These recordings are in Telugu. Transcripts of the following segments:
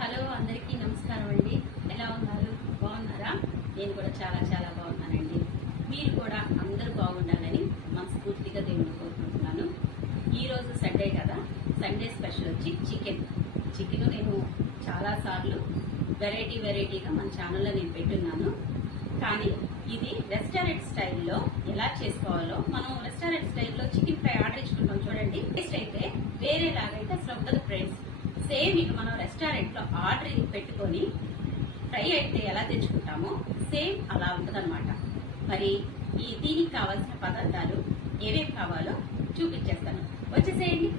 హలో అందరికీ నమస్కారం అండి. ఎలా ఉన్నారు? బాగున్నారా? నేను కూడా చాలా చాలా బాగున్నానండి. మీరు కూడా అందరూ బాగుండాలని మనస్ఫూర్తిగా దేవుని కోరుకుంటున్నాను. ఈరోజు సండే కదా, సండే స్పెషల్ వచ్చి చికెన్ నేను చాలాసార్లు వెరైటీగా మన ఛానల్లో నేను పెట్టున్నాను. కానీ ఇది రెస్టారెంట్ స్టైల్లో ఎలా చేసుకోవాలో, మనం రెస్టారెంట్ స్టైల్లో చికెన్ ఫ్రై ఆర్డర్ ఇచ్చుకుంటాం చూడండి. టేస్ట్ అయితే వేరేలాగైతే అసలు ఉండదు ఫ్రెండ్స్. సేమ్ ఇక మనం రెస్టారెంట్లో ఆర్డర్ పెట్టుకొని ఫ్రై అయితే ఎలా తెచ్చుకుంటామో సేమ్ అలా ఉంటుందన్నమాట. మరి దీనికి కావాల్సిన పదార్థాలు ఏవేవి కావాలో చూపించేస్తాను, వచ్చేసేయండి.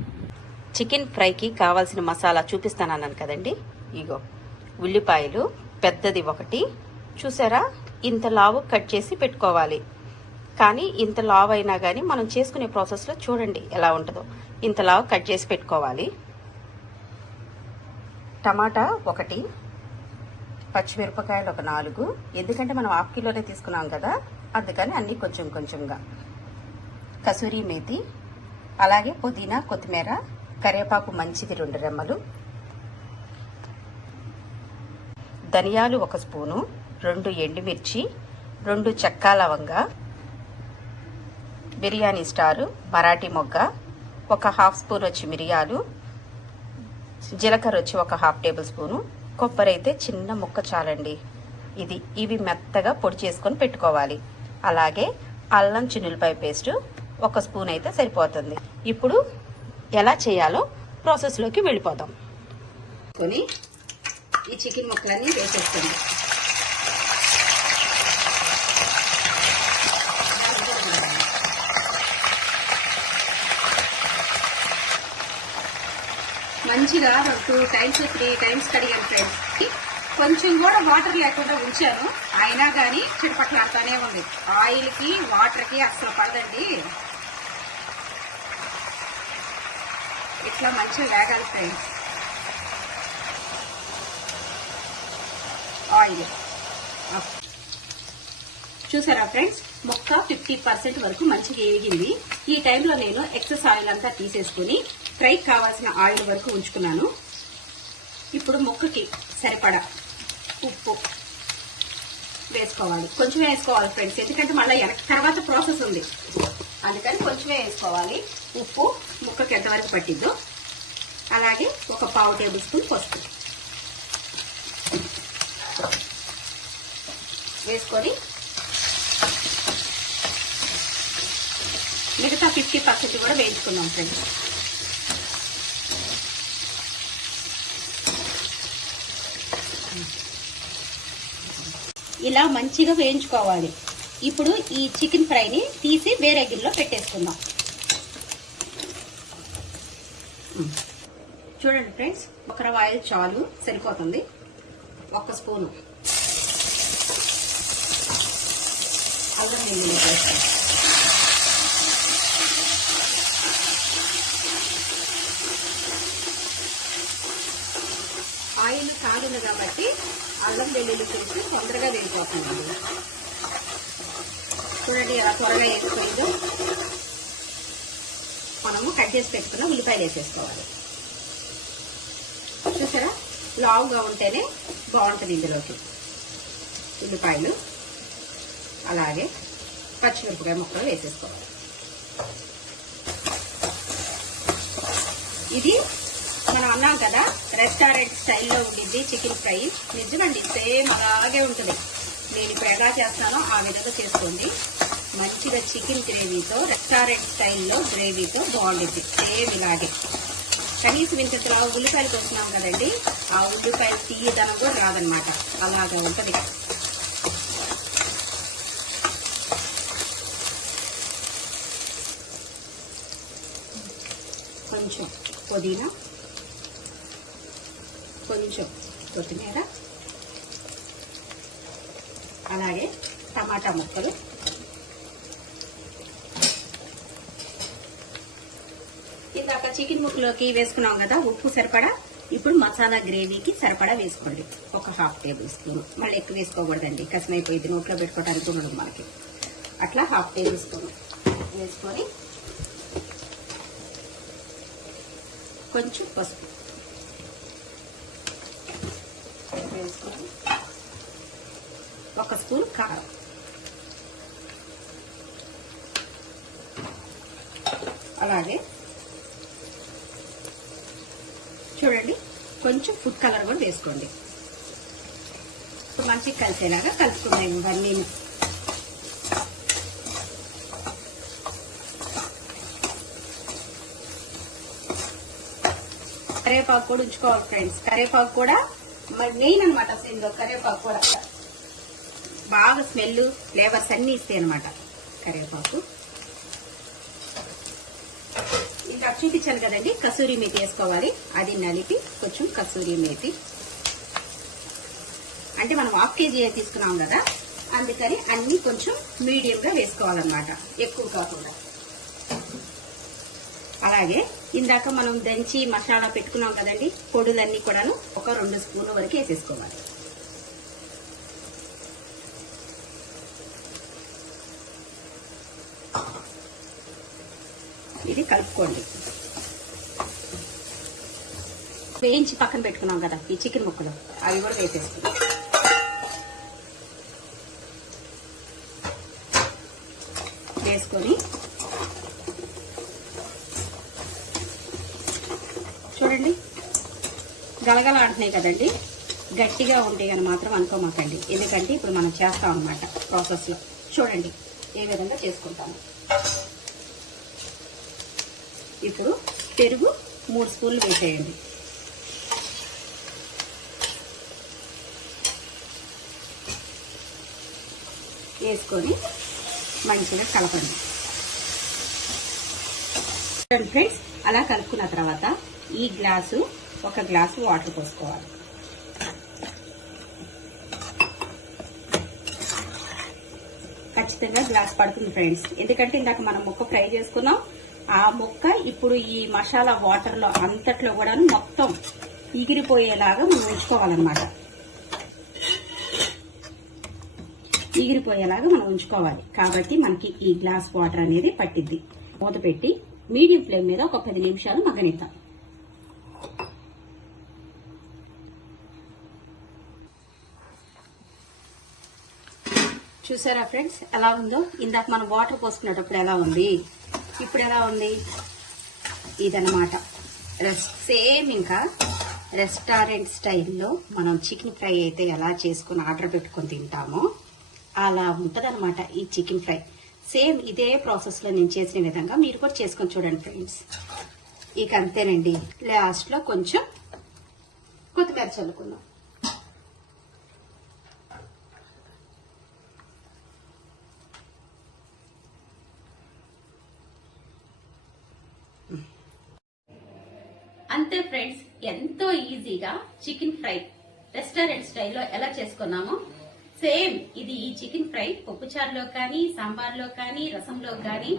చికెన్ ఫ్రైకి కావాల్సిన మసాలా చూపిస్తానన్నాను కదండి. ఇగో ఉల్లిపాయలు పెద్దది ఒకటి, చూసారా ఇంత లావు కట్ చేసి పెట్టుకోవాలి. కానీ ఇంత లావు అయినా కానీ మనం చేసుకునే ప్రాసెస్లో చూడండి ఎలా ఉంటుందో. ఇంత లావు కట్ చేసి పెట్టుకోవాలి. టమాటా ఒకటి, పచ్చిమిరపకాయలు ఒక 4, ఎందుకంటే మనం హాఫ్ కిలోనే తీసుకున్నాం కదా, అందుకని అన్నీ కొంచెంగా. కసూరి మేతి, అలాగే పుదీనా, కొత్తిమీర, కరివేపాకు మంచిది 2 రెమ్మలు, ధనియాలు 1 స్పూను, 2 ఎండుమిర్చి, 2 చెక్క లవంగ, బిర్యానీ స్టారు మరాఠీ మొగ్గ, 1 హాఫ్ స్పూన్ వచ్చి మిరియాలు, జీలకర్ర వచ్చి 1 హాఫ్ టేబుల్ స్పూను, కొబ్బరి అయితే చిన్న ముక్క చాలండి. ఇవి మెత్తగా పొడి చేసుకొని పెట్టుకోవాలి. అలాగే అల్లం చిన్నులపాయ పేస్ట్ 1 స్పూన్ అయితే సరిపోతుంది. ఇప్పుడు ఎలా చేయాలో ప్రాసెస్లోకి వెళ్ళిపోదాం. ఈ చికెన్ ముక్కలన్నీ వేసేస్తుంది. మంచిగా 2 టైమ్స్ 3 టైమ్స్ కడిగాను ఫ్రెండ్స్. కొంచెం కూడా వాటర్ లేకుండా ఉంచాను, అయినా కానీ చిటపట్లాడుతూనే ఉంది. ఆయిల్కి వాటర్కి అస్సలు పడదండి. ఇట్లా మంచిగా వేగాలి ఫ్రెండ్స్. ఆయిల్ చూసారా ఫ్రెండ్స్, మొక్క 50% వరకు మంచిగా వేగింది. ఈ టైంలో నేను ఎక్సెస్ ఆయిల్ అంతా తీసేసుకుని ఫ్రైకి కావాల్సిన ఆయిల్ వరకు ఉంచుకున్నాను. ఇప్పుడు మొక్కకి సరిపడా ఉప్పు వేసుకోవాలి. కొంచెమే వేసుకోవాలి ఫ్రెండ్స్, ఎందుకంటే మళ్ళీ తర్వాత ప్రాసెస్ ఉంది, అందుకని కొంచెమే వేసుకోవాలి. ఉప్పు ముక్కకి ఎంతవరకు పట్టిద్దో. అలాగే 1 పావు టేబుల్ స్పూన్ పసుపు వేసుకొని మిగతా 50% కూడా వేయించుకున్నాం ఫ్రెండ్స్. ఇలా మంచిగా వేయించుకోవాలి. ఇప్పుడు ఈ చికెన్ ఫ్రైని తీసి వేరే గిన్నెలో పెట్టేసుకుందాం. చూడండి ఫ్రెండ్స్, 1 రవ్వ ఆయిల్ చాలు, సరిపోతుంది. 1 స్పూను అల్లం వెల్లుల్లి పేస్ట్, ఆయిల్ కాగింది కాబట్టి అల్లం వెల్లుల్లి పేస్ట్ తొందరగా వేగిపోతుందండి. చూడండి ఎలా త్వరగా వేసిపోయిందో. మనము కట్ చేసి పెట్టుకున్న ఉల్లిపాయలు వేసేసుకోవాలి. చూసారా, లావుగా ఉంటేనే బాగుంటుంది ఇందులోకి. ఉల్లిపాయలు అలాగే పచ్చిమిరపకాయ ముక్కలు వేసేసుకోవాలి. ఇది మనం అన్నాం కదా రెస్టారెంట్ స్టైల్లో ఉండిద్ది చికెన్ ఫ్రై. నిజమండి, సేమ్ అలాగే ఉంటుంది. నేను ఇప్పుడు ఎలా చేస్తానో ఆ విధంగా చేసుకోండి. మంచిగా చికెన్ గ్రేవీతో, రెస్టారెంట్ స్టైల్లో గ్రేవీతో బాగుండిద్ది. సేమ్ ఇలాగే. కనీసం ఇంతలా ఉల్లిపాయలు కోస్తున్నాం కదండి, ఆ ఉల్లిపాయలు తీయదనం కూడా రాదనమాట, అలాగా ఉంటుంది. కొంచెం పుదీనా, కొంచెం కొత్తిమీర, అలాగే టమాటా ముక్కలు, ఇందాక చికెన్ ముక్కలోకి వేసుకున్నాం కదా ఉప్పు సరిపడా. ఇప్పుడు మసాలా గ్రేవీకి సరిపడా వేసుకోండి. 1 హాఫ్ టేబుల్ స్పూన్, మళ్ళీ ఎక్కువ వేసుకోకూడదండి, కసమైపోయింది, నోట్లో పెట్టుకోవడానికి ఉండదు మనకి. అట్లా 1/2 టేబుల్ స్పూన్ వేసుకొని కొంచెం పసుపు, వేసుకొని 1 స్పూన్ కారం, అలాగే చూడండి కొంచెం ఫుడ్ కలర్ కూడా వేసుకోండి. మంచిగా కలిసేలాగా కలుపుకున్నాయి ఇవన్నీ. కరివేపాకు కూడా ఉంచుకోవాలి ఫ్రెండ్స్. కరివేపాకు కూడా మెయిన్ అనమాట. అసలు కరివేపాకు కూడా బాగా స్మెల్ ఫ్లేవర్స్ అన్ని ఇస్తాయి అనమాట కరివేపాకు. ఇంకా చూపించాను కదండి, కసూరి మేతి వేసుకోవాలి. అది నలిపి కొంచెం కసూరి మేతి, అంటే మనం 1/2 kg తీసుకున్నాం కదా, అందుకని అన్ని కొంచెం మీడియంగా వేసుకోవాలన్నమాట, ఎక్కువ కాకుండా. అలాగే ఇందాక మనం దంచి మసాలా పెట్టుకున్నాం కదండి, పొడులన్నీ కూడాను ఒక 2 స్పూన్ల వరకు వేసేసుకోవాలి. ఇది కలుపుకోండి. వేయించి పక్కన పెట్టుకున్నాం కదా ఈ చికెన్ ముక్కలు, అవి కూడా వేసేసుకున్నాం. వేసుకొని చూడండి గలగల అంటున్నాయి కదండి, గట్టిగా ఉంటే కానీ మాత్రం అనుకోమాకండి. ఎందుకంటే ఇప్పుడు మనం చేస్తాం అన్నమాట ప్రాసెస్లో. చూడండి ఏ విధంగా చేసుకుంటాము. ఇప్పుడు పెరుగు 3 స్పూన్లు వేసేయండి. వేసుకొని మంచిగా కలపండి. ఫ్రెండ్స్ అలా కలుపుకున్న తర్వాత ఈ గ్లాసు 1 గ్లాసు వాటర్ పోసుకోవాలి. ఖచ్చితంగా గ్లాస్ పడుతుంది ఫ్రెండ్స్, ఎందుకంటే ఇందాక మనం ముక్క ఫ్రై చేసుకున్నాం. ఆ ముక్క ఇప్పుడు ఈ మసాలా వాటర్ లో అంతట్లో కూడా మొత్తం ఎగిరిపోయేలాగా మనం ఉంచుకోవాలన్నమాట. ఎగిరిపోయేలాగా మనం ఉంచుకోవాలి. కాబట్టి మనకి ఈ గ్లాస్ వాటర్ అనేది పట్టిద్ది. మూత పెట్టి మీడియం ఫ్లేమ్ మీద ఒక 10 నిమిషాలు మగ్గనిద్దాం. చూసారా ఫ్రెండ్స్ ఎలా ఉందో? ఇందాక మనం వాటర్ పోసుకునేటప్పుడు ఎలా ఉంది, ఇప్పుడు ఎలా ఉంది? ఇదన్నమాట సేమ్ ఇంకా రెస్టారెంట్ స్టైల్లో మనం చికెన్ ఫ్రై అయితే ఎలా చేసుకుని ఆర్డర్ పెట్టుకొని తింటామో అలా ఉంటదన్నమాట ఈ చికెన్ ఫ్రై. సేమ్ ఇదే ప్రాసెస్లో నేను చేసిన విధంగా మీరు కూడా చేసుకొని చూడండి ఫ్రెండ్స్. ఇక అంతేనండి, లాస్ట్లో కొంచెం కొత్తిమీర చల్లుకుందాం. అంతే ఫ్రెండ్స్, ఎంతో ఈజీగా చికెన్ ఫ్రై రెస్టారెంట్ స్టైల్లో ఎలా చేసుకున్నామో సేమ్ ఇది ఈ చికెన్ ఫ్రై పప్పుచారులో కానీ, సాంబార్లో కానీ, రసంలో కానీ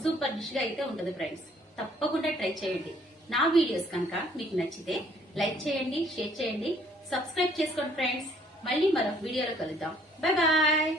సూపర్ డిష్ గా అయితే ఉంటుంది ఫ్రెండ్స్. తప్పకుండా ట్రై చేయండి. నా వీడియోస్ కనుక మీకు నచ్చితే లైక్ చేయండి, షేర్ చేయండి, సబ్స్క్రైబ్ చేసుకోండి ఫ్రెండ్స్. మళ్ళీ మరొక వీడియోలో కలుద్దాం. Bye bye.